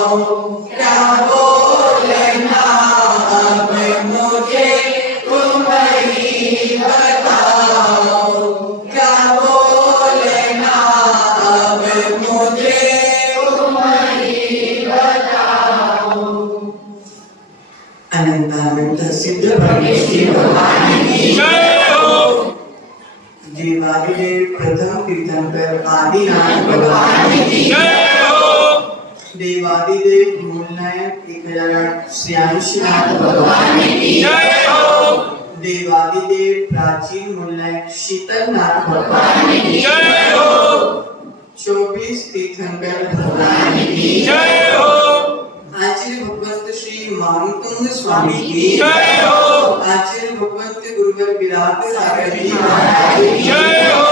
क्या बोलना अब मुझे तुम ही बताओ, क्या बोलना अब मुझे तुम ही बताओ। अनंतानंद सिद्ध परमेश्वर भगवान की जय हो। देवादिदेव प्रथम तीर्थंकर आदिनाथ भगवान की जय हो। देवादिदेव मूलनायक 1008 श्रेयांशनाथ भगवान की जय हो। देवादिदेव प्राचीन मूलनायक शीतलनाथ भगवान की जय हो। 24 तीर्थंकर भगवान की जय हो। आचार्य भगवंत श्री मानतुंग स्वामी की जय हो। आचार्य भगवंत गुरुवर विराट सागर जी महाराज की जय हो।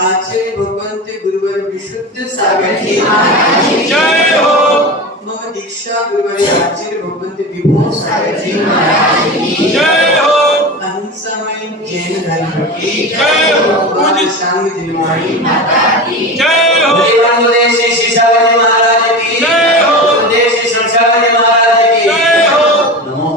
आचार्य भगवंत गुरुवर विशुद्ध सागर जी महाराज की जय हो। मम दीक्षा गुरुवर आचार्य भगवंत विभो सागर जी महाराज की जय हो। अहिंसामय जैन धर्म की जय हो। पूज्य शांग दिलवाणी माता की जय हो। देवानुदेव श्री शीशावली महाराज की जय हो। देव श्री संसावली महाराज की जय हो। नमो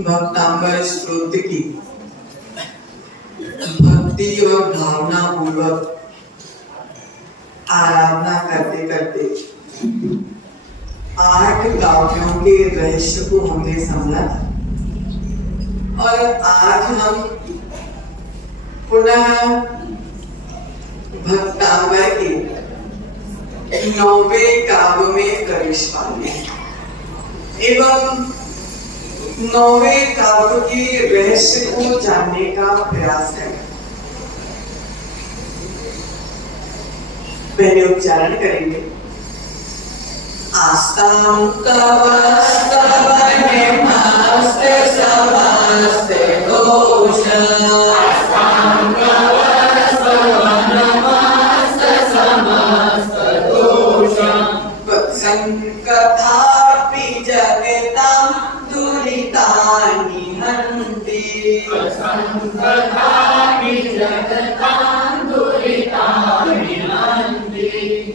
भक्तांबर स्तोत्र की भक्ति और भावना पूर्वक आराधना करते करते 8 काव्यों के रहस्य को हमने समझा और आज हम पुनः भक्तांबर के 9वें काव्य में प्रवेश पाएंगे एवं 9वें काव्य के रहस्य को जानने का प्रयास करें। पहले उच्चारण करेंगे। आस्तां तव स्तव मस्त समस्त दोष, आस्तां तव स्तव मस्त समस्त दोष, संकथापि जगतां दुरितानि हन्ति, संकथापि जगतां दुरितानि हन्ति,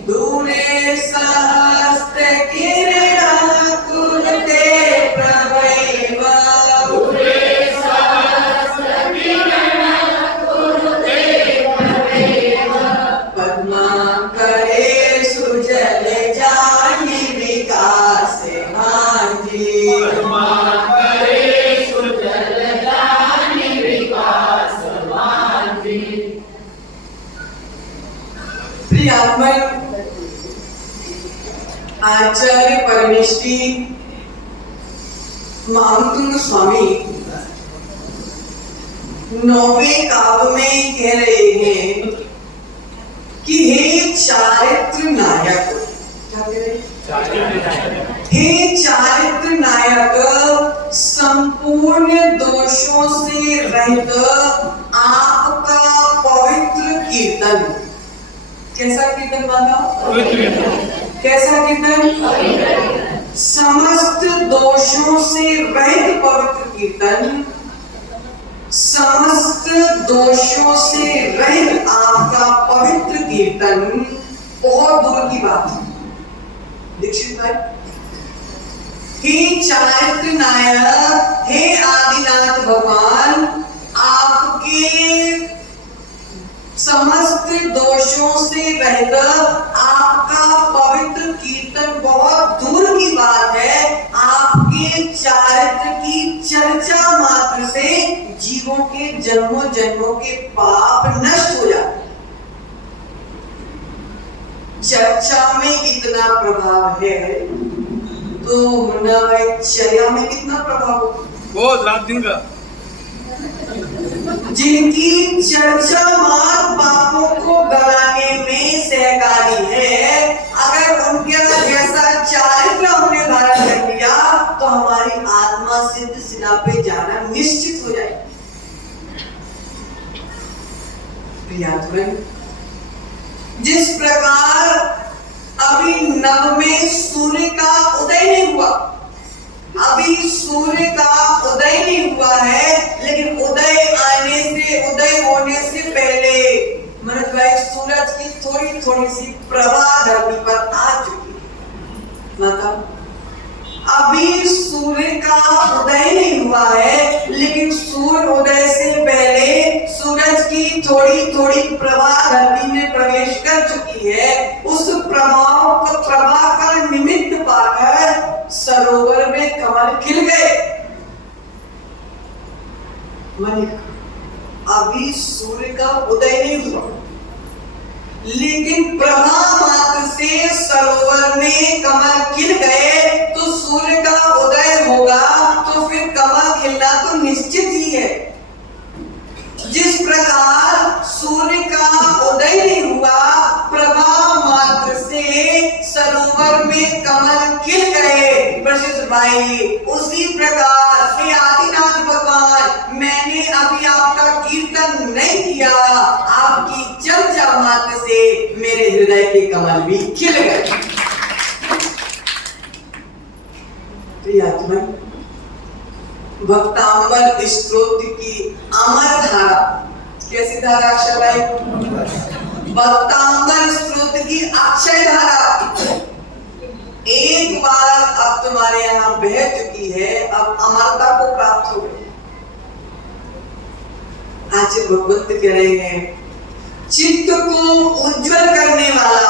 दूरे सहस्र किरणा कुरुते प्रभैव, दूरे सहस्र किरणा कुरुते प्रभैव, पद्माकरे सुजल जाहि विकास भांति, पद्माकरे सुजल जाहि विकास भांति। प्रियात्मन आचार्य परमेष्ठी मानतुंग स्वामी 9वें काव्य में कह रहे हैं कि हे चारित्र नायक, क्या कह रहे हैं? हे चारित्र नायक, संपूर्ण दोषों से रहित आपका पवित्र कीर्तन। कैसा कीर्तन माना? कैसा कीर्तन? समस्त दोषों से रहित पवित्र कीर्तन, समस्त दोषों से रहित आपका पवित्र कीर्तन बहुत दूर की बात है। दीक्षित भाई, हे चारित्र नायक, हे आदिनाथ भगवान, आपके समस्त दोषों से रहित आपका पवित्र कीर्तन बहुत दूर की बात है। आपके चारित्र की चर्चा मात्र से जीवों के जन्मों जन्मों के पाप नष्ट हो जाते। चर्चा में इतना प्रभाव है तो मुन्ना भाई चर्या में कितना प्रभाव होगा? बहुत रात दिन का। जिनकी चर्चा मात्र पापों को गलाने में सहकारी है, अगर उनके जैसा चारित्र हमने धारण कर लिया तो हमारी आत्मा सिद्ध सिला पे जाना निश्चित हो जाए। प्रियात्मन, जिस प्रकार अभी नभ में सूर्य का उदय नहीं हुआ, अभी सूर्य का उदय नहीं हुआ है, लेकिन उदय आने से के उदय होने से पहले मनोज भाई सूरज की थोड़ी थोड़ी सी प्रभा धरती पर आ चुकी है। मतलब अभी सूर्य का उदय नहीं हुआ है, लेकिन सूर्य उदय से पहले सूरज की थोड़ी थोड़ी प्रभा धरती में प्रवेश कर चुकी है। उस प्रभा का निमित्त पाकर सरोवर में कमल खिल गए। अभी सूर्य का उदय नहीं हुआ, लेकिन प्रभा मात्र से सरोवर में कमल खिल गए। तो सूर्य का उदय होगा तो फिर कमल खिलना तो निश्चित ही है। जिस प्रकार सूर्य का उदय नहीं हुआ, प्रभा मात्र से सरोवर में कमल खिल गए प्रशिष्ट भाई, उसी प्रकार से आदिनाथ भगवान मैंने अभी आपका कीर्तन नहीं किया, आपकी चर्चा मात्र से मेरे हृदय के कमल भी खिल गए। भक्तांबर स्तोत्र की अमर धारा, कैसी धारा अक्षय भाई? भक्तांबर स्तोत्र की अक्षय धारा एक बार अब तुम्हारे यहाँ बह चुकी है, अब अमरता को प्राप्त हो गई। आज भगवंत कह रहे हैं, चित्त को उज्जवल करने वाला,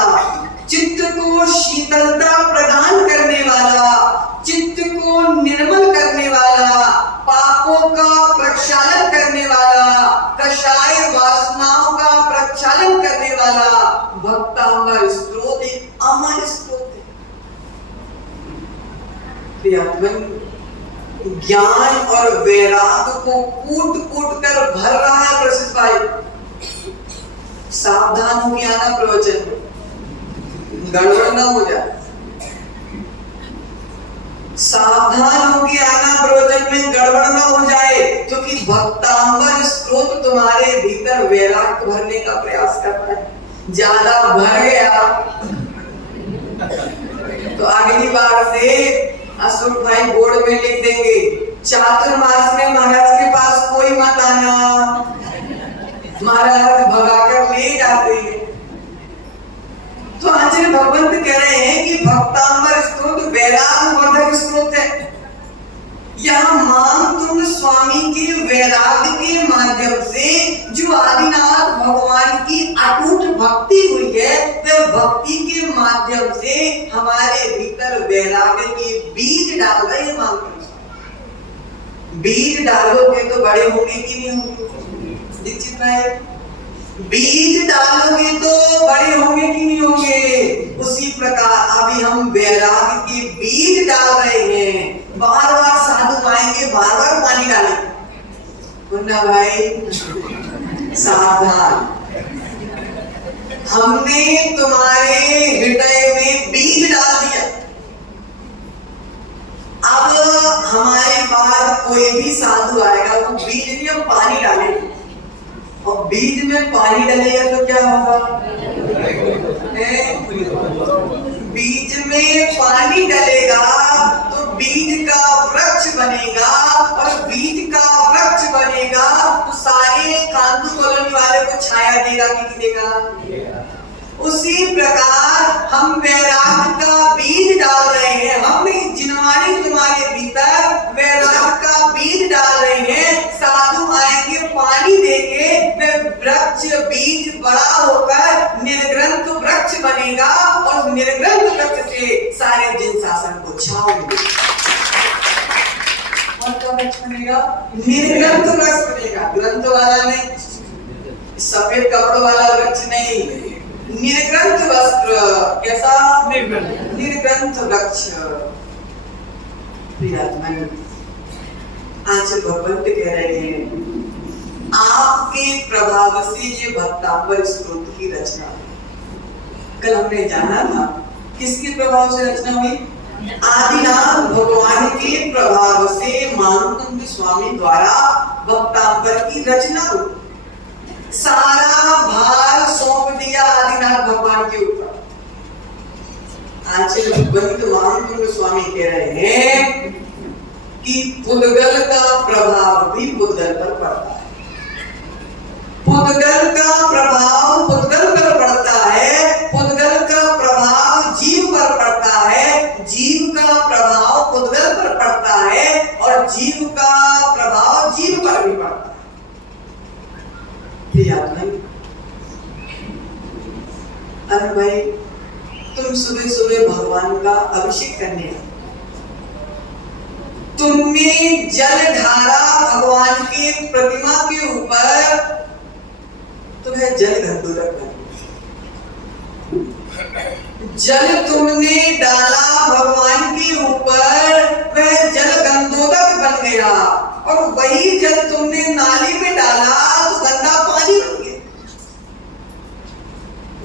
चित्त को शीतलता प्रदान करने वाला, चित्त को निर्मल करने वाला, पापों का प्रक्षालन करने वाला, कषाय वासनाओं का प्रक्षालन करने वाला भक्तांबर स्तोत्र एक अमर स्तोत्र है। ज्ञान और वैराग को कूट कूट कर भर रहा है प्रसिद्ध भाई। सावधान हो के आना प्रवचन में, गड़बड़ ना हो जाए। सावधान हो के आना प्रवचन में, गड़बड़ ना हो जाए, क्योंकि भक्तांबर स्तोत्र तुम्हारे भीतर वैराग भरने का प्रयास करता है। ज्यादा भर गया तो अगली बार से अशोक भाई बोर्ड में लिख देंगे, चातुर्मास में महाराज के पास कोई मत आना, महाराज भगाकर ले जाते हैं। तो आचार्य भगवंत कह रहे हैं कि भक्तांबर स्तोत्र वैराग वर्धक स्तोत्र है। यह मानतुंग स्वामी के वैराग के माध्यम से जो आदिनाथ भगवान की अटूट भक्ति हुई है, वह भक्ति के माध्यम से हमारे भीतर वैराग के बीज डाल रहे हैं। बीज डालोगे तो बड़े होंगे कि नहीं होंगे? दीक्षित भाई, बीज डालोगे तो बड़े होंगे कि नहीं होंगे? उसी प्रकार अभी हम वैराग के बीज डाल रहे हैं। बार बार साधु आएंगे, बार बार पानी डालेंगे। मुन्ना भाई सावधान, हमने तुम्हारे हृदय में बीज डाल दिया। अब हमारे बाद कोई भी साधु आएगा तो बीज नहीं, हम पानी डालेंगे। और बीज में पानी डालेगा तो क्या होगा? बीज में पानी डालेगा तो बीज का वृक्ष बनेगा, और बीज का वृक्ष बनेगा तो सारे कांदू कॉलोनी वाले को छाया देगा कि देगा? उसी प्रकार हम वैराग का बीज डाल रहे हैं। हमने जिनवानी तुम्हारे भीतर वैराग का बीज डाल रहे हैं। साधु आएंगे पानी देके, वह वृक्ष बीज बड़ा होकर निर्ग्रंथ वृक्ष बनेगा, और निर्ग्रंथ वृक्ष से सारे जिन शासन को छाओगे। वृक्ष बनेगा, निर्ग्रंथ वृक्ष बनेगा। ग्रंथ वाला नहीं, सफेद कपड़ों वाला वृक्ष नहीं, निर्ग्रंथ वस्त्र। कैसा? निर्ग्रंथ वृक्ष। आज भगवंत कह रहे हैं, आपके प्रभाव से ये भक्तांबर स्तोत्र की रचना। कल हमने जाना था किसके प्रभाव से रचना हुई? आदिनाथ भगवान के प्रभाव से मानतुंग स्वामी द्वारा भक्तांबर की रचना हुई। सारा भार सौंप दिया आदिनाथ भगवान के ऊपर। आचार्य भगवंत मानतुंग स्वामी कह रहे हैं कि पुद्गल का प्रभाव भी पुद्गल पर पड़ता है। अजीव का प्रभाव जीव पर भी पड़ता है। याद नहीं? अरे भाई, तुम सुबह सुबह भगवान का अभिषेक करने आए, तुमने जल ढारा भगवान की प्रतिमा के ऊपर, तुम्हें जल गंधोदक बन गया। जल तुमने डाला भगवान के ऊपर, वह जल गंधोदक बन गया, और वही जल तुमने नाली में डाला तो गंदा पानी बन गया।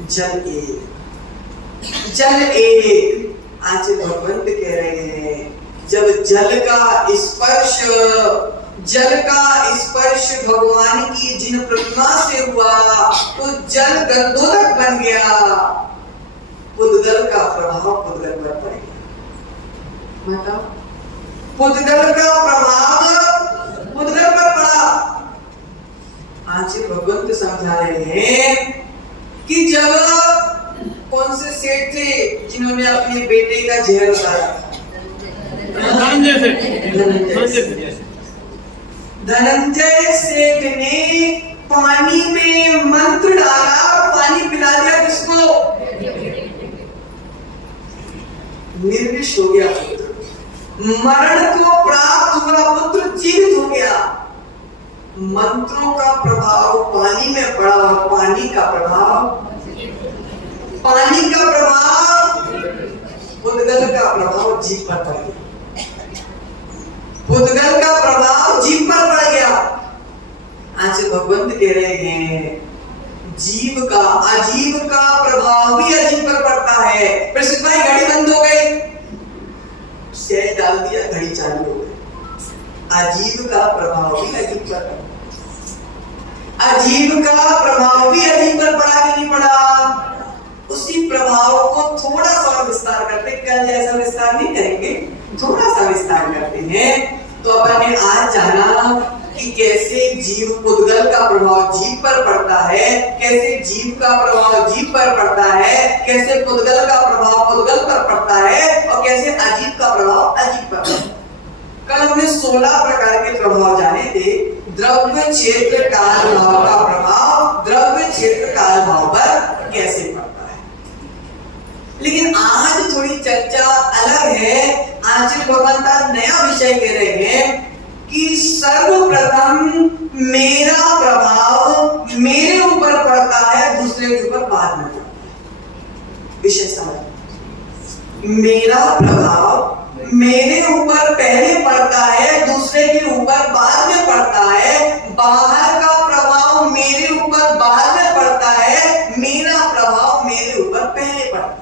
जल एक। आज भगवंत कह रहे हैं, जब जल का स्पर्श भगवान की जिन प्रतिमा से हुआ तो जल गंधोदक बन गया। पुद्गल का प्रभाव पुद्गल पर पड़ गया। बताओ, पुद्गल का प्रभाव पुद्गल पर पड़ा। आज भगवंत समझा रहे हैं कि जब कौन से सेठ थे जिन्होंने अपने बेटे का जहर उतारा? धनंजय सेठ ने पानी में मंत्र डाला, पानी पिला दिया किसको? निर्विष हो गया पुत्र, मरण को प्राप्त हुआ पुत्र जीवित हो गया। मंत्रों का प्रभाव पानी में पड़ा, और पानी का प्रभाव पुद्गल का प्रभाव जीव पर पड़ गया। पुद्गल का प्रभाव जीव पर पड़ गया। आज भगवंत कह रहे हैं, जीव का अजीव का प्रभाव भी अजीव पर पड़ता है। प्रसिद्ध भाई, घड़ी बंद हो गई, सेट डाल दिया, घड़ी चालू हो गई। अजीव का प्रभाव भी अजीव पर पड़ा। अजीव का प्रभाव भी अजीव पर पड़ा कि नहीं पड़ा? उसी प्रभाव को थोड़ा सा विस्तार करते, कल जैसा विस्तार नहीं करेंगे, थोड़ा सा विस्तार करते हैं। तो अपन ने आज जाना कि कैसे जीव पुद्गल का प्रभाव जीव पर पड़ता है, कैसे जीव का प्रभाव जीव पर पड़ता है, कैसे पुद्गल का प्रभाव पुद्गल पर पड़ता है, और कैसे अजीव का प्रभाव अजीव पर पड़ता है। कल हमने 16 प्रकार के प्रभाव जाने थे। द्रव्य क्षेत्र काल भाव का प्रभाव द्रव्य क्षेत्र काल भाव पर कैसे पड़ता है। लेकिन आज थोड़ी चर्चा अलग है। आज भगवान का नया विषय कह रहे हैं कि सर्वप्रथम मेरा प्रभाव मेरे ऊपर पड़ता है, दूसरे के ऊपर बाद में पड़ता है। विषय समझ, मेरा प्रभाव मेरे ऊपर पहले पड़ता है, दूसरे के ऊपर बाद में पड़ता है। बाहर का प्रभाव मेरे ऊपर बाद में पड़ता है, मेरा प्रभाव मेरे ऊपर पहले पड़ता है।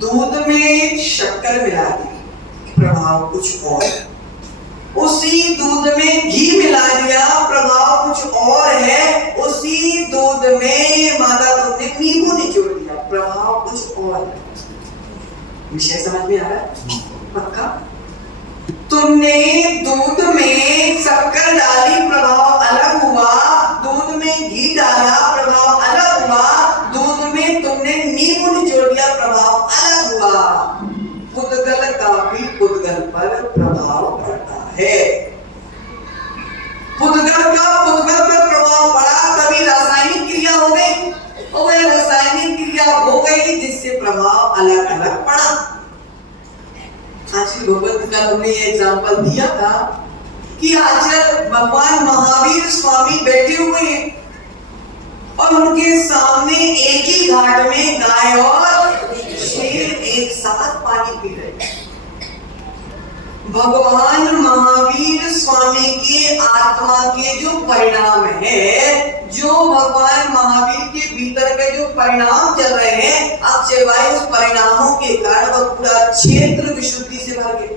दूध में शक्कर मिला दी, प्रभाव कुछ और। उसी दूध में घी मिला दिया, प्रभाव कुछ और है। उसी दूध में माता दूध ने नींबू निचोड़ दिया, प्रभाव कुछ और है। विषय समझ में आ रहा है? पक्का? तुमने दूध में शक्कर डाली, प्रभाव अलग हुआ। दूध में घी डाला, प्रभाव अलग हुआ। दूध में तुमने नींबू निचोड़ दिया, प्रभाव अलग हुआ। पुद्गल का भी पुद्गल पर प्रभाव पड़ता है। पुद्गल का पुद्गल पर प्रभाव पड़ा, तभी रासायनिक क्रिया हो गई, और वह रासायनिक क्रिया हो गई जिससे प्रभाव अलग अलग पड़ा। आज भगवत कल हमने ये एग्जांपल दिया था कि आज भगवान महावीर स्वामी बैठे हुए हैं और उनके सामने एक ही घाट में गाय और शेर एक साथ पानी पी रहे हैं। भगवान महावीर स्वामी के आत्मा के जो परिणाम है, जो भगवान महावीर के भीतर के जो परिणाम चल रहे हैं, अक्षय भाई उस परिणामों के कारण वह पूरा क्षेत्र विशुद्धि से भर गया।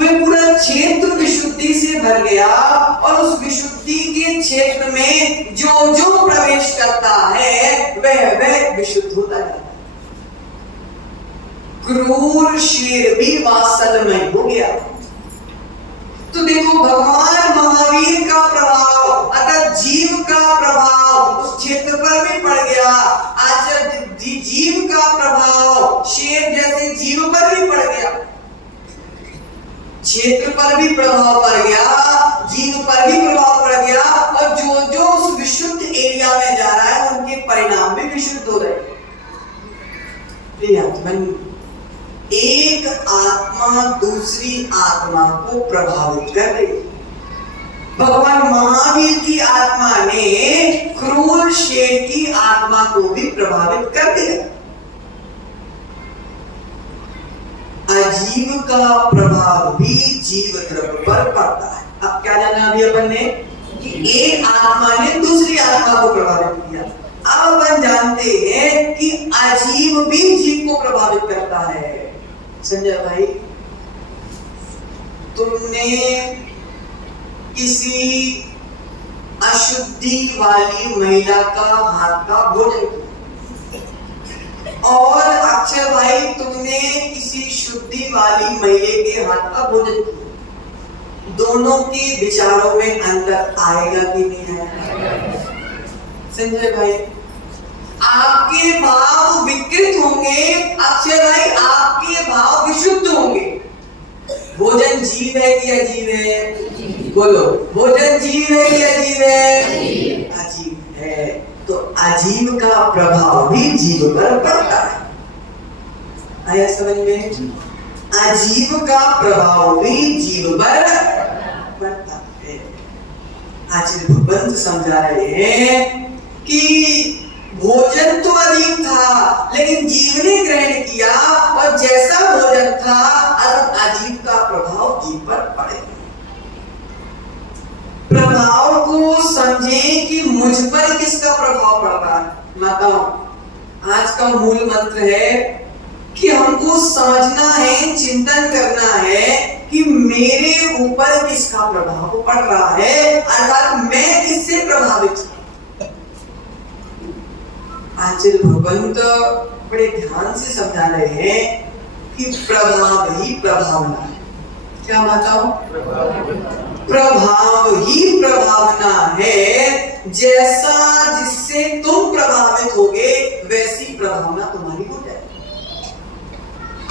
वह पूरा क्षेत्र विशुद्धि से भर गया, और उस विशुद्धि के क्षेत्र में जो जो प्रवेश करता है वह विशुद्ध होता है। क्रूर शेर भी वात्सल्यमय हो गया। तो देखो, भगवान महावीर का प्रभाव अर्थात जीव का प्रभाव उस क्षेत्र पर भी पड़ गया। आज जीव का प्रभाव शेर जैसे जीव पर भी पड़ गया। क्षेत्र पर भी प्रभाव पड़ गया, जीव पर भी प्रभाव पड़ गया, और जो जो उस विशुद्ध एरिया में जा रहा है उनके परिणाम भी विशुद्ध हो रहे हैं। एक आत्मा दूसरी आत्मा को प्रभावित कर रही है। भगवान महावीर की आत्मा ने क्रूर शेर की आत्मा को भी प्रभावित कर दिया। अजीव का प्रभाव भी जीव द्रव्य पर पड़ता है। अब क्या जाना अभी अपन ने कि एक आत्मा ने दूसरी आत्मा को प्रभावित किया। अब अपन जानते हैं कि अजीव भी जीव को प्रभावित करता है। संजय भाई, तुमने किसी अशुद्धि वाली महिला का हाथ का भोजन किया, और अक्षय भाई तुमने किसी शुद्धि वाली महिला के हाथ का भोजन किया, दोनों के विचारों में अंतर आएगा कि नहीं आएगा? संजय भाई, आपके भाव विकृत होंगे, अक्षय भाई आपके भाव विशुद्ध होंगे। भोजन जीव है कि अजीव है? बोलो, भोजन जीव है कि अजीव है? अजीव है। तो अजीव का प्रभाव भी जीव पर पड़ता है। आया समझ में? अजीव का प्रभाव भी जीव पर पड़ता है। आचार्य भगवंत समझा रहे हैं कि भोजन तो अजीब था, लेकिन जीव ने ग्रहण किया, और जैसा भोजन था अब अजीव का प्रभाव जीव पर पड़ेगा। प्रभाव को समझें कि मुझ पर किसका प्रभाव पड़ रहा है। माताओं, आज का मूल मंत्र है कि हमको समझना है, चिंतन करना है कि मेरे ऊपर किसका प्रभाव पड़ रहा है, अर्थात मैं किससे प्रभावित हूं। आचार्य भगवंत बड़े ध्यान से समझा रहे हैं कि प्रभाव ही प्रभावना है। क्या बताओ? प्रभाव ही प्रभावना है। जैसा जिससे तुम प्रभावित होगे वैसी प्रभावना तुम्हारी हो जाएगी।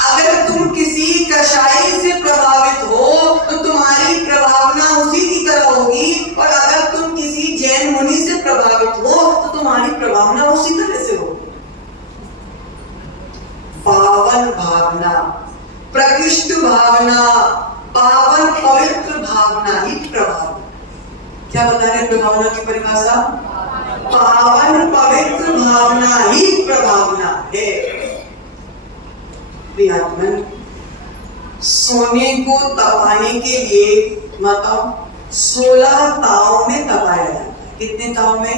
अगर तुम किसी कसाई से प्रभावित हो तो तुम्हारी प्रभावना उसी की तरह होगी, और अगर तुम किसी जैन मुनि से प्रभावित हो तो तुम्हारी प्रभावना उसी तरह से होगी। पावन भावना, प्रकृष्ट भावना, पावन पवित्र भावना ही प्रभावना। क्या बता रहे प्रभावना की परिभाषा? पावन पवित्र भावना ही प्रभावना है। प्रियात्मन, सोने को तपाने के लिए बताओ 16 ताव में तपाया जाता है। कितने ताव में?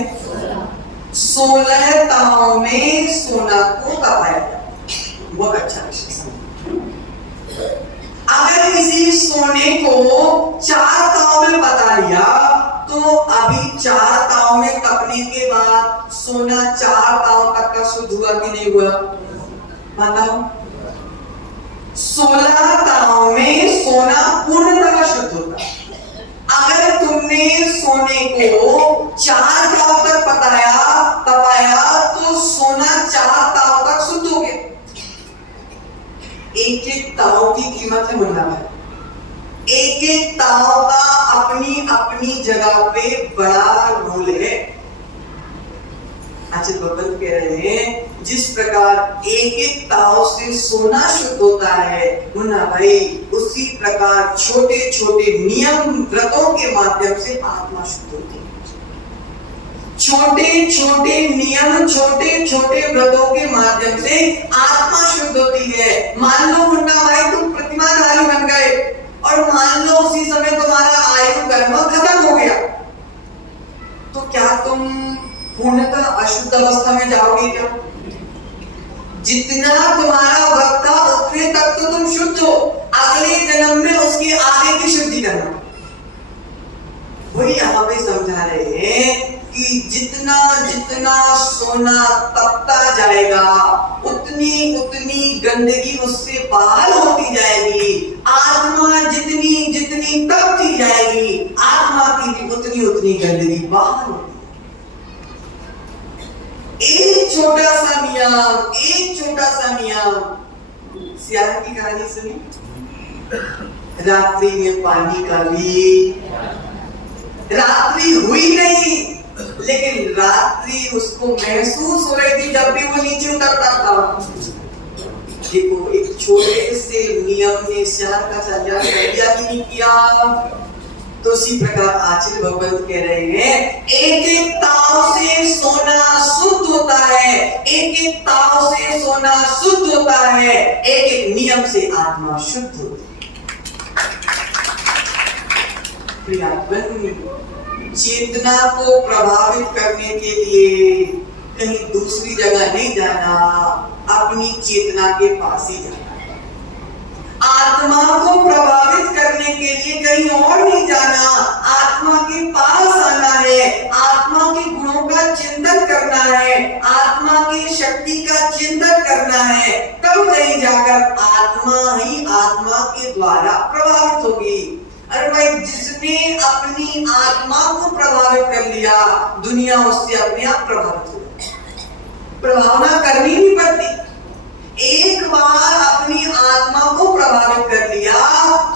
16 ताव में सोना को तपाया जाता है। बहुत अच्छा विषय। अगर किसी सोने को 4 ताव में पता लिया तो अभी 4 ताव में तपने के बाद सोना 4 ताव तक का शुद्ध हुआ कि नहीं हुआ? बताओ। 16 ताव में सोना पूर्णतः शुद्ध होता है। अगर तुमने सोने को 4 ताव तक तपाया तो सोना 4 ताव तक शुद्ध हो गया। एक एक ताव की कीमत है मुन्ना भाई। एक एक ताव का अपनी अपनी जगह पे बड़ा रोल है। आचार्य भगवंत कह रहे हैं जिस प्रकार एक एक ताव से सोना शुद्ध होता है मुन्ना भाई, उसी प्रकार छोटे छोटे नियम व्रतों के माध्यम से आत्मा शुद्ध होती है। छोटे छोटे नियम, छोटे छोटे व्रतों के माध्यम से आत्मा शुद्ध होती है। मान लो मुन्ना भाई तुम प्रतिमाधारी बन गए, और मान लो उसी समय तुम्हारा आयु कर्म खत्म हो गया, तो क्या तुम पूर्णतः अशुद्ध अवस्था में जाओगे क्या? जितना तुम्हारा वक्त था उतने तक तो तुम शुद्ध हो, अगले जन्म में उसके आगे की शुद्धि करना। वही यहाँ पे समझा रहे हैं कि जितना जितना सोना तपता जाएगा उतनी उतनी गंदगी उससे बाहर होती जाएगी। आत्मा जितनी जितनी तपती जाएगी आत्मा की भी उतनी उतनी गंदगी बाहर होती। एक छोटा सा नियम, एक छोटा सा नियम। सियार की कहानी सुनी? रात्रि में पानी का भी रात्रि हुई नहीं, लेकिन रात्रि उसको महसूस हो रही थी जब भी वो नीचे उतरता था। देखो, एक छोटे से नियम ने शहर का संचार कर दिया कि नहीं किया। तो इसी प्रकार आचार्य भगवंत कह रहे हैं, एक एक ताव से सोना शुद्ध होता है, एक एक ताव से सोना शुद्ध होता है, एक एक नियम से आत्मा शुद्ध होती है। चेतना को प्रभावित करने के लिए कहीं दूसरी जगह नहीं जाना, अपनी चेतना के पास ही जाना। आत्मा को प्रभावित करने के लिए कहीं और नहीं जाना, आत्मा के पास आना है, आत्मा के गुणों का चिंतन करना है, आत्मा की शक्ति का चिंतन करना है। तब कहीं जाकर आत्मा ही आत्मा के द्वारा प्रभावित होगी। अरे भाई, जिसने अपनी आत्मा को प्रभावित कर लिया, दुनिया उससे अपने आप प्रभावित हो जाए। प्रभावना करनी नहीं पड़ती। एक बार अपनी आत्मा को प्रभावित कर लिया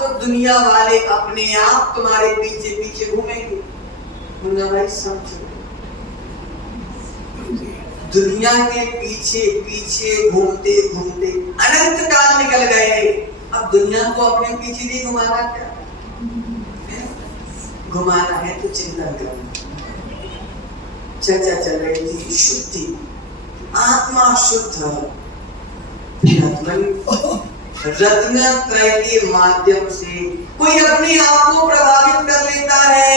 तो दुनिया वाले अपने आप तुम्हारे पीछे पीछे घूमेंगे। मुन्ना भाई समझो, दुनिया के पीछे पीछे घूमते घूमते अनंत काल निकल गए। अब दुनिया को अपने पीछे नहीं घुमाना, क्या घुमाना है तो चिंतन करना। चर्चा चल रही थी शुद्धि, आत्मा शुद्ध रत्नत्रय के माध्यम से कोई अपने आप को प्रभावित कर लेता है,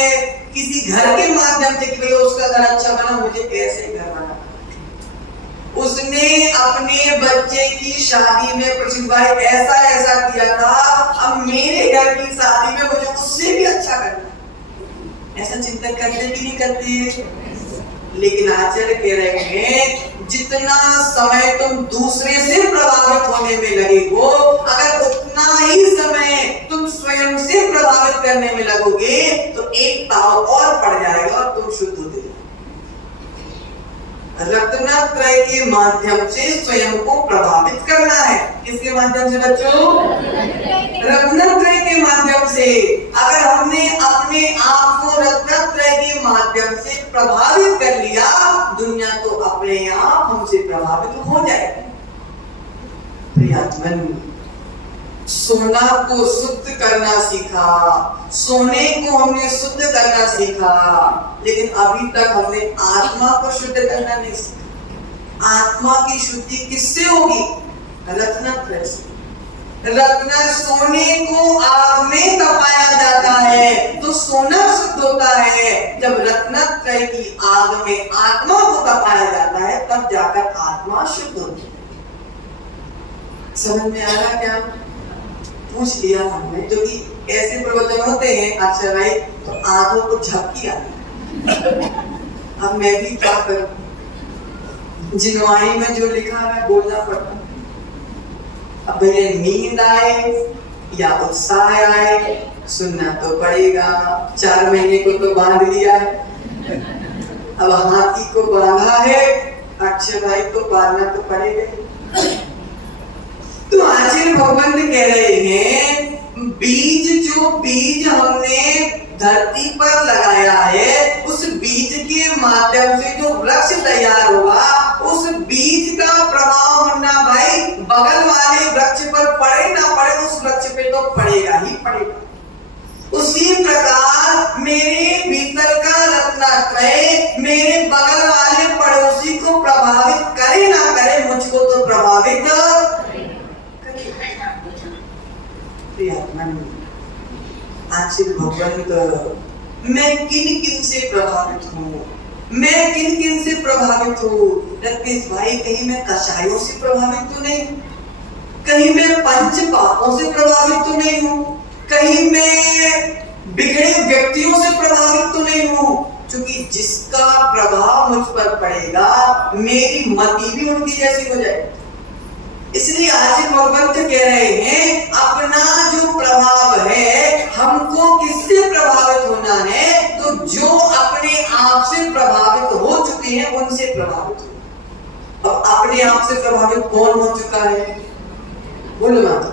किसी घर के माध्यम से कि भाई उसका घर अच्छा बना, मुझे ऐसे घर बना। उसने अपने बच्चे की शादी में प्रसिद्ध भाई ऐसा ऐसा किया था, अब मेरे घर की शादी में मुझे उससे भी अच्छा करना। ऐसा चिंतन करते भी नहीं करते। लेकिन आचार्य कह रहे हैं, जितना समय तुम दूसरे से प्रभावित होने में लगे हो, अगर उतना ही समय तुम स्वयं से प्रभावित करने में लगोगे तो एक ताव और पड़ जाएगा और तुम शुद्ध होते जाओगे। रत्नत्रय के माध्यम से स्वयं को प्रभावित करना है। किसके माध्यम से बच्चों? रत्नत्रय के माध्यम से। अगर हमने अपने आप को रत्नत्रय के माध्यम से प्रभावित कर लिया, दुनिया तो अपने आप हमसे प्रभावित हो जाएगी। प्रियात्मन, सोना को शुद्ध करना सीखा, सोने को हमने शुद्ध करना सीखा, लेकिन अभी तक हमने आत्मा को शुद्ध करना नहीं सीखा। आत्मा की शुद्धि किससे होगी? रत्नत्रय से। रत्न सोने को आग में तपाया जाता है तो सोना शुद्ध होता है। जब रत्नत्रय की आग में आत्मा को तपाया जाता है तब जाकर आत्मा शुद्ध होती है। समझ में आ रहा क्या? पूछ लिया हमने, जो कि ऐसे प्रवचन होते हैं अच्छा भाई, तो आंखों को झपकी आती है। अब मैं भी क्या करूं, जिनवाणी में जो लिखा है बोलना पड़ता। अब भैया नींद आए या उत्साह आए, सुनना तो पड़ेगा। 4 महीने को तो बांध लिया है, अब हाथी को बांधा है, अक्षय भाई को बांधना तो पड़ेगा। तो आचार्य भगवंत कह रहे हैं, जो बीज हमने धरती पर लगाया है, उस बीज के माध्यम से जो वृक्ष तैयार होगा, उस बीज का प्रभाव मुन्ना भाई बगल वाले वृक्ष पर पड़े ना पड़े, उस वृक्ष पे तो पड़ेगा ही पड़ेगा। उसी प्रकार मेरे भीतर का रत्नत्रय मेरे बगल वाले पड़ोसी को प्रभावित करे ना करे, मुझको तो प्रभावित। आचार्य भगवंत, मैं किन किन से प्रभावित हूँ, मैं किन किन से प्रभावित हूँ? रत्नेश भाई, कहीं मैं कषायों से प्रभावित तो नहीं, कहीं मैं पंच पापों से प्रभावित तो नहीं हूँ, कहीं मैं बिगड़े व्यक्तियों से प्रभावित तो नहीं हूँ, क्योंकि जिसका प्रभाव मुझ पर पड़ेगा मेरी मति भी उनकी जैसी हो जाएगी। इसलिए आचार्य भगवंत कह रहे हैं, अपना जो प्रभाव है हमको किससे प्रभावित होना है? तो जो अपने आप से प्रभावित हो चुके हैं उनसे प्रभावित हो। अब अपने आप से प्रभावित कौन हो चुका है? बोलो माता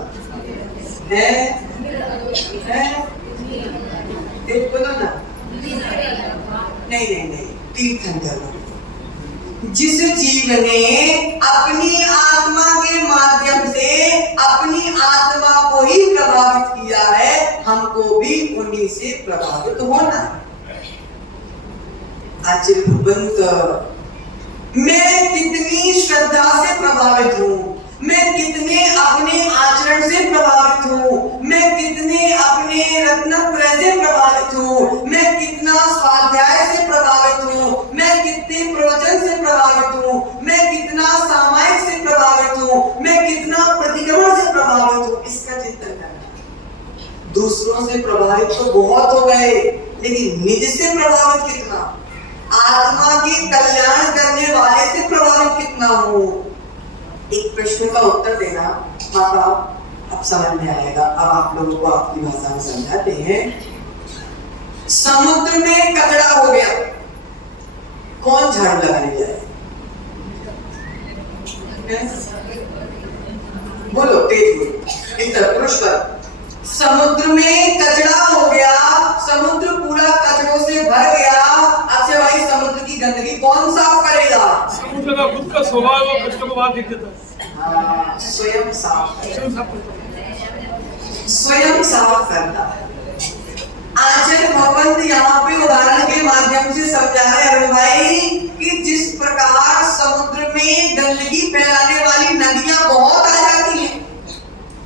है? बोलो ना, नहीं, तीर्थंकर। जिस जीव ने अपनी आत्मा के माध्यम से अपनी आत्मा को ही प्रभावित किया है, हमको भी उन्हीं से प्रभावित होना है। आज भगवंत, मैं कितनी श्रद्धा से प्रभावित हूँ, मैं कितने अपने आचरण से प्रभावित हूँ, मैं कितने अपने रत्नत्रय से प्रभावित हूँ, मैं कितना स्वाध्याय से प्रभावित हूँ, मैं कितने प्रवचन से प्रभावित हूँ, मैं कितना सामायिक से प्रभावित हूँ, मैं कितना प्रतिक्रमण से प्रभावित हूँ, इसका चिंतन करना। दूसरों से प्रभावित तो बहुत हो गए, लेकिन निज से प्रभावित कितना, आत्मा के कल्याण करने वाले से प्रभावित कितना हूँ। एक प्रश्न का उत्तर देना माता, अब समझ में आएगा। अब आप लोगों को आपकी भाषा में समझाते हैं। समुद्र में कचरा हो गया, कौन झाड़ू लगाने जाए? बोलो, तेज बोलो। इधर पुरुष पर। समुद्र में कचरा हो गया, समुद्र पूरा कचरों से भर गया। अच्छा भाई, समुद्र की गंदगी कौन साफ करेगा? समुद्र का खुद का स्वभाव वो कचरों को बाहर फेंक देता है। स्वयं साफ करता है। आचार्य भगवंत यहाँ पे उदाहरण के माध्यम से समझा रहे हैं भाई कि जिस प्रकार समुद्र में गंदगी फैलाने वाली नदियां बहुत आ जाती हैं,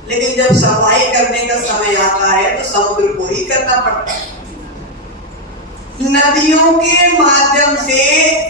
लेकिन जब सफाई करने का समय आता है तो समुद्र को ही करना पड़ता है। नदियों के माध्यम से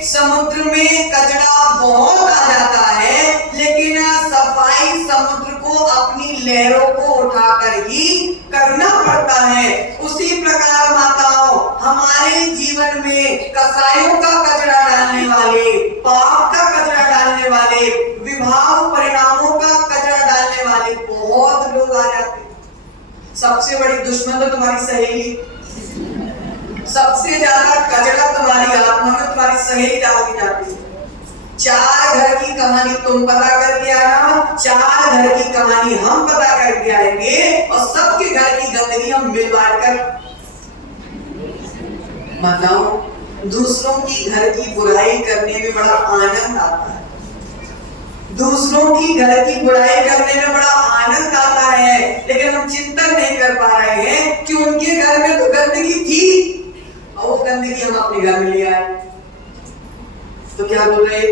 समुद्र में कचरा बहुत आ जाता है, लेकिन सफाई समुद्र को अपनी लहरों को उठाकर ही करना पड़ता है। उसी प्रकार माताओं, हमारे जीवन में कसायों का कचरा डालने वाले, पाप का कचरा डालने वाले, विभाव परिणामों का कचरा डालने वाले बहुत लोग आ जाते हैं। सबसे बड़ी दुश्मन तो तुम्हारी सहेली, सबसे ज्यादा कचरा तुम्हारी आत्मा में तुम्हारी सहेली डालती जाती है। 4 घर की कहानी तुम पता करके आना, 4 घर की कहानी हम पता करके आएंगे, और सबके घर की गंदगी हम मिल बांट कर। बताओ, दूसरों की घर की बुराई करने में बड़ा आनंद आता है, दूसरों की घर की बुराई करने में बड़ा आनंद आता है, लेकिन हम चिंतन नहीं कर पा रहे हैं कि उनके घर में तो गंदगी थी और वो गंदगी हम अपने घर में ले आए। तो क्या बोल रहे,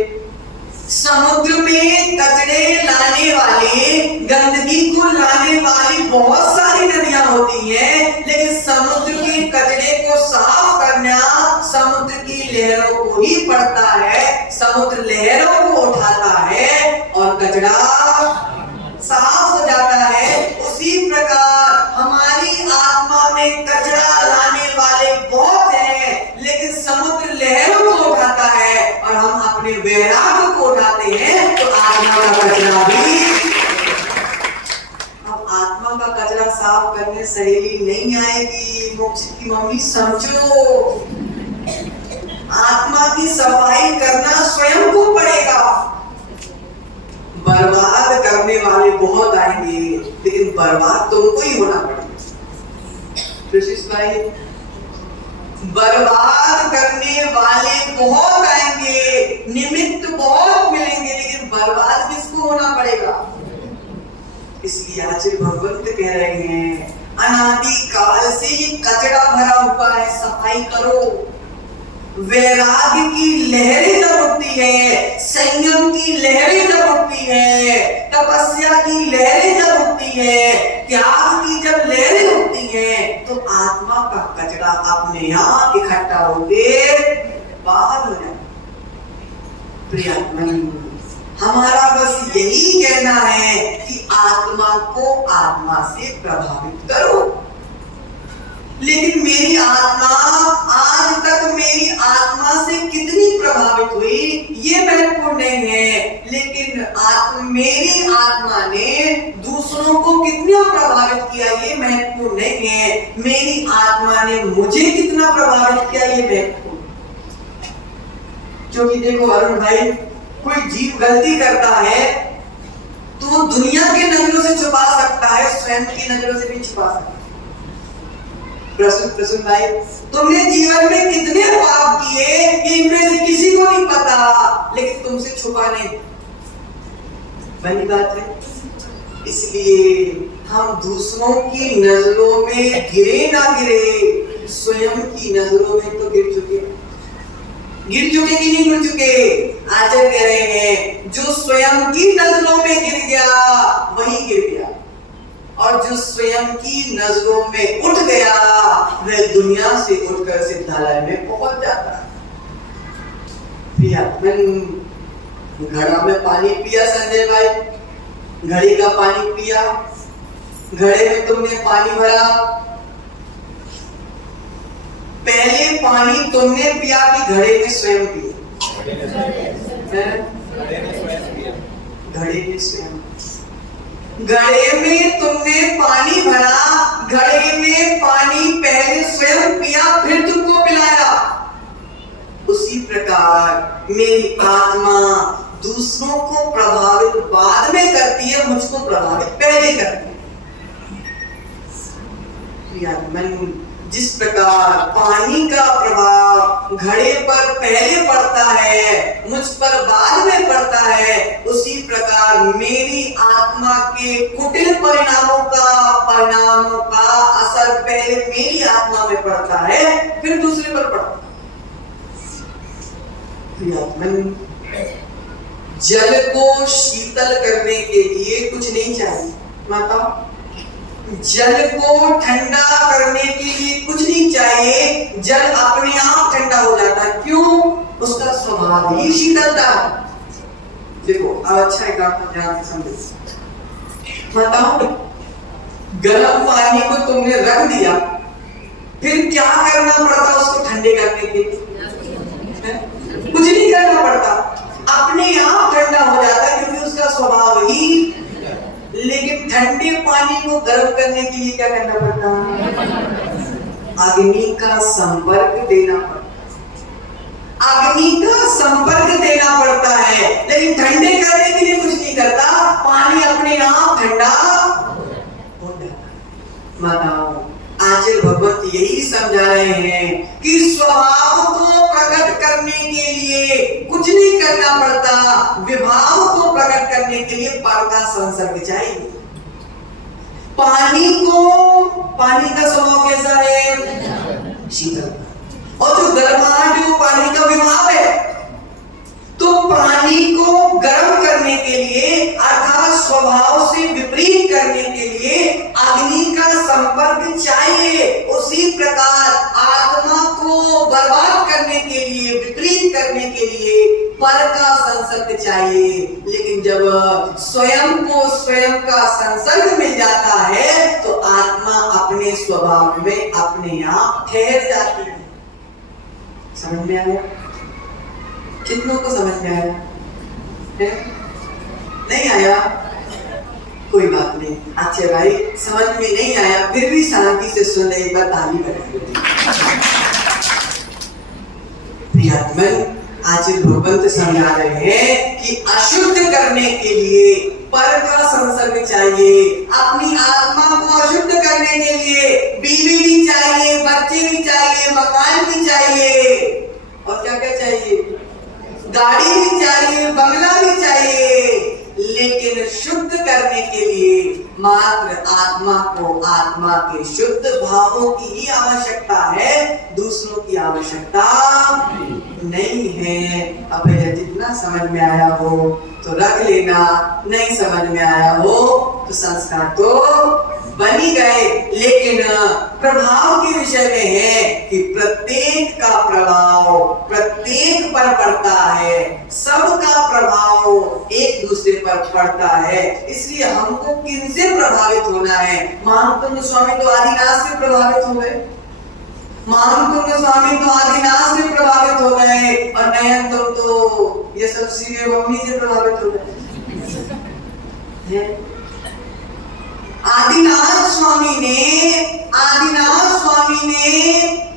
समुद्र में कचरे लाने वाले, गंदगी को लाने वाली बहुत सारी नदियां होती हैं, लेकिन समुद्र के कचरे को साफ करना समुद्र की लहरों को ही पड़ता है। समुद्र लहरों को उठाता है और कचरा साफ हो जाता है। उसी प्रकार हमारी आत्मा में कचरा लाने वाले बहुत हैं, लेकिन समुद्र लहरों को उठाता है और हम अपने वैराग्य को उठाते हैं, तो आत्मा का कचरा भी। अब आत्मा का कचरा साफ करने सहेली नहीं आएगी। मोक्ष की मम्मी समझो, आत्मा की सफाई करना स्वयं को पड़ेगा। बर्बाद करने वाले बहुत आएंगे, लेकिन बर्बाद तुमको ही होना पड़ेगा। भाई, बर्बाद करने वाले बहुत आएंगे, निमित्त बहुत मिलेंगे, लेकिन बर्बाद किसको होना पड़ेगा? इसलिए आचार्य भगवंत कह रहे हैं, अनादि काल से ये कचरा भरा हुआ है, सफाई करो। वैराग्य की लहरें जब उठती है, संयम की लहरें जब उठती है, तपस्या की लहरें जब उठती है, त्याग की जब लहरें उठती है, तो आत्मा का कचरा अपने आप इकट्ठा होकर बाहर हो जाता। प्रियतम, हमारा बस यही कहना है कि आत्मा को आत्मा से प्रभावित करो। लेकिन मेरी आत्मा आज तक मेरी आत्मा से कितनी प्रभावित हुई ये महत्वपूर्ण नहीं है, लेकिन मेरी आत्मा ने दूसरों को कितना प्रभावित किया ये महत्वपूर्ण नहीं है। मेरी आत्मा ने मुझे कितना प्रभावित किया ये महत्वपूर्ण। क्योंकि देखो अरुण भाई, कोई जीव गलती करता है तो दुनिया के नजरों से छुपा सकता है, स्वयं की नजरों से भी छुपा सकता है। प्रसून भाई, तुमने जीवन में कितने पाप किए कि इनमें से किसी को नहीं पता, लेकिन तुमसे छुपा नहीं। बड़ी बात है। इसलिए हम दूसरों की नजरों में गिरे ना गिरे, स्वयं की नजरों में तो गिर चुके कि नहीं गिर चुके? आचार्य कह रहे हैं जो स्वयं की नजरों में गिर गया वही गिर गया, और जो स्वयं की नजरों में उठ गया वह दुनिया से उठकर सिद्धालय में पहुंच जाता है। घड़ा में पानी पिया संजय भाई, घड़े का पानी पिया, घड़े में तुमने पानी भरा, पहले पानी तुमने पिया कि घड़े ने स्वयं पिया? घड़े ने स्वयं। घड़े में तुमने पानी भरा, घड़े में पानी पहले स्वयं पिया फिर तुमको पिलाया। उसी प्रकार मेरी आत्मा दूसरों को प्रभावित बाद में करती है, मुझको प्रभावित पहले करती है। जिस प्रकार पानी का प्रभाव घड़े पर पहले पड़ता है, मुझ पर बाद में पड़ता है, उसी प्रकार मेरी आत्मा के कुटिल परिणामों का असर पहले मेरी आत्मा में पड़ता है, फिर दूसरे पर पड़ता है। जल को शीतल करने के लिए कुछ नहीं चाहिए माता, जल को ठंडा करने के लिए कुछ नहीं चाहिए, जल अपने आप ठंडा हो जाता है। क्यों? उसका स्वभाव ही शीतलता है। देखो अच्छा एक बात ध्यान से समझो। बताओ, गर्म पानी को तुमने रख दिया, फिर क्या करना पड़ता उसको ठंडे करने के लिए? कुछ नहीं करना पड़ता, अपने आप ठंडा हो जाता है, क्योंकि उसका स्वभाव ही। लेकिन ठंडे पानी को गर्म करने के लिए क्या करना पड़ता है? अग्नि का संपर्क देना पड़ता, अग्नि का संपर्क देना पड़ता है। लेकिन ठंडे करने के लिए कुछ नहीं करता, पानी अपने आप ठंडा हो जाता। बताओ, आचार्य भगवत यही समझा रहे हैं कि स्वभाव को प्रकट करने के लिए कुछ नहीं करना पड़ता, विभाव को प्रकट करने के लिए पर का संसर्ग चाहिए। पानी का स्वभाव कैसा है? शीतल। और जो गर्माहट जो पानी का विभाव है, तो पानी को गर्म करने के लिए अर्थात स्वभाव से विपरीत करने के लिए अग्नि का संपर्क चाहिए। उसी प्रकार आत्मा को बर्बाद करने के लिए, विपरीत करने के लिए पर का संसर्ग चाहिए। लेकिन जब स्वयं को स्वयं का संसर्ग मिल जाता है तो आत्मा अपने स्वभाव में अपने आप ठहर जाती है। समझ में आया? कितनों को समझ में आया है? नहीं आया? कोई बात नहीं। अच्छे भाई, समझ में नहीं आया फिर भी शांति से सुन, एक बार ताली बजाइए। प्रियात्मन, आचार्य भगवंत समझा रहे हैं कि अशुद्ध करने के लिए पर का संसर्ग चाहिए। अपनी आत्मा को अशुद्ध करने के लिए बीवी भी चाहिए, बच्चे भी चाहिए, मकान भी चाहिए, और क्या क्या चाहिए? गाड़ी भी चाहिए, बंगला भी चाहिए। लेकिन शुद्ध करने के लिए मात्र आत्मा को आत्मा के शुद्ध भावों की ही आवश्यकता है, दूसरों की आवश्यकता नहीं है। अब जितना समझ में आया हो तो रख लेना, नहीं समझ में आया हो तो संस्कार तो बन ही गए। लेकिन प्रभाव के विषय में है कि प्रत्येक का प्रभाव प्रत्येक पर पड़ता है, सबका प्रभाव एक दूसरे पर पड़ता है। इसलिए हमको किनसे प्रभावित होना है? महाकुंज स्वामी तो आदिनाथ से प्रभावित हो गए, महाकुंज स्वामी तो आदिनाथ से प्रभावित हो गए, और नयन तो ये सब सीधे मम्मी से प्रभावित हो गए। आदिनाथ स्वामी ने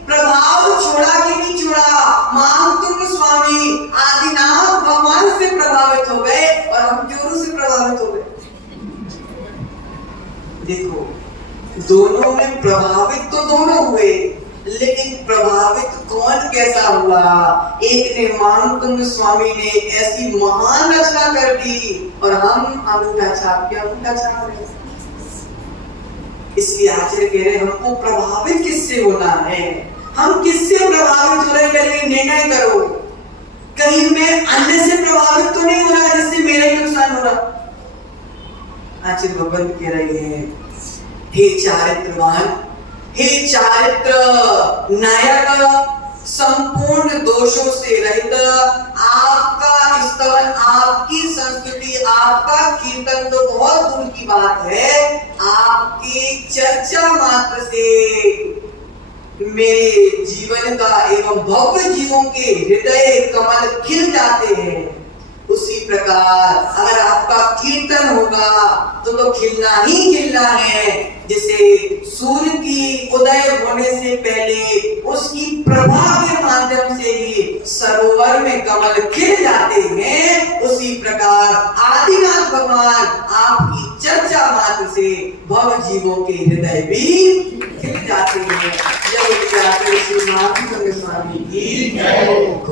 प्रभाव छोड़ा कि नहीं छोड़ा? महाकुंज स्वामी आदिनाथ भगवान से प्रभावित हो गए और हम जोरू से प्रभावित हो गए। देखो, दोनों में प्रभावित तो दोनों हुए, लेकिन प्रभावित कौन कैसा हुआ? एक ने मानकुंड स्वामी ने ऐसी महान रचना कर दी और हम अंगूठा छाप के अंगूठा छाप रहे। इसलिए आचार्य कह रहे हमको प्रभावित किससे होना है, हम किससे प्रभावित हो रहे हैं पहले निर्णय करो। कहीं मैं अन्य से प्रभावित तो नहीं हो रहा जिससे मेरा ही नुकसान हो रहा। आचार्य भगवंत कह रहे हैं हे चारित्रवान, हे चारित्र नायक, संपूर्ण दोषों से रहित आपका स्तवन, आपकी संस्कृति, आपका कीर्तन तो बहुत दूर की बात है, आपकी चर्चा मात्र से मेरे जीवन का एवं भव्य जीवों के हृदय कमल खिल जाते हैं। उसी प्रकार अगर आपका कीर्तन होगा तो खिलना ही खिलना है। जैसे सूर्य की उदय होने से पहले उसकी प्रभा के माध्यम से ही सरोवर में कमल खिल जाते हैं, उसी प्रकार आदिनाथ भगवान आपकी चर्चा मात्र से भव जीवों के हृदय भी खिल जाते हैं। जय श्री स्वामी की जय।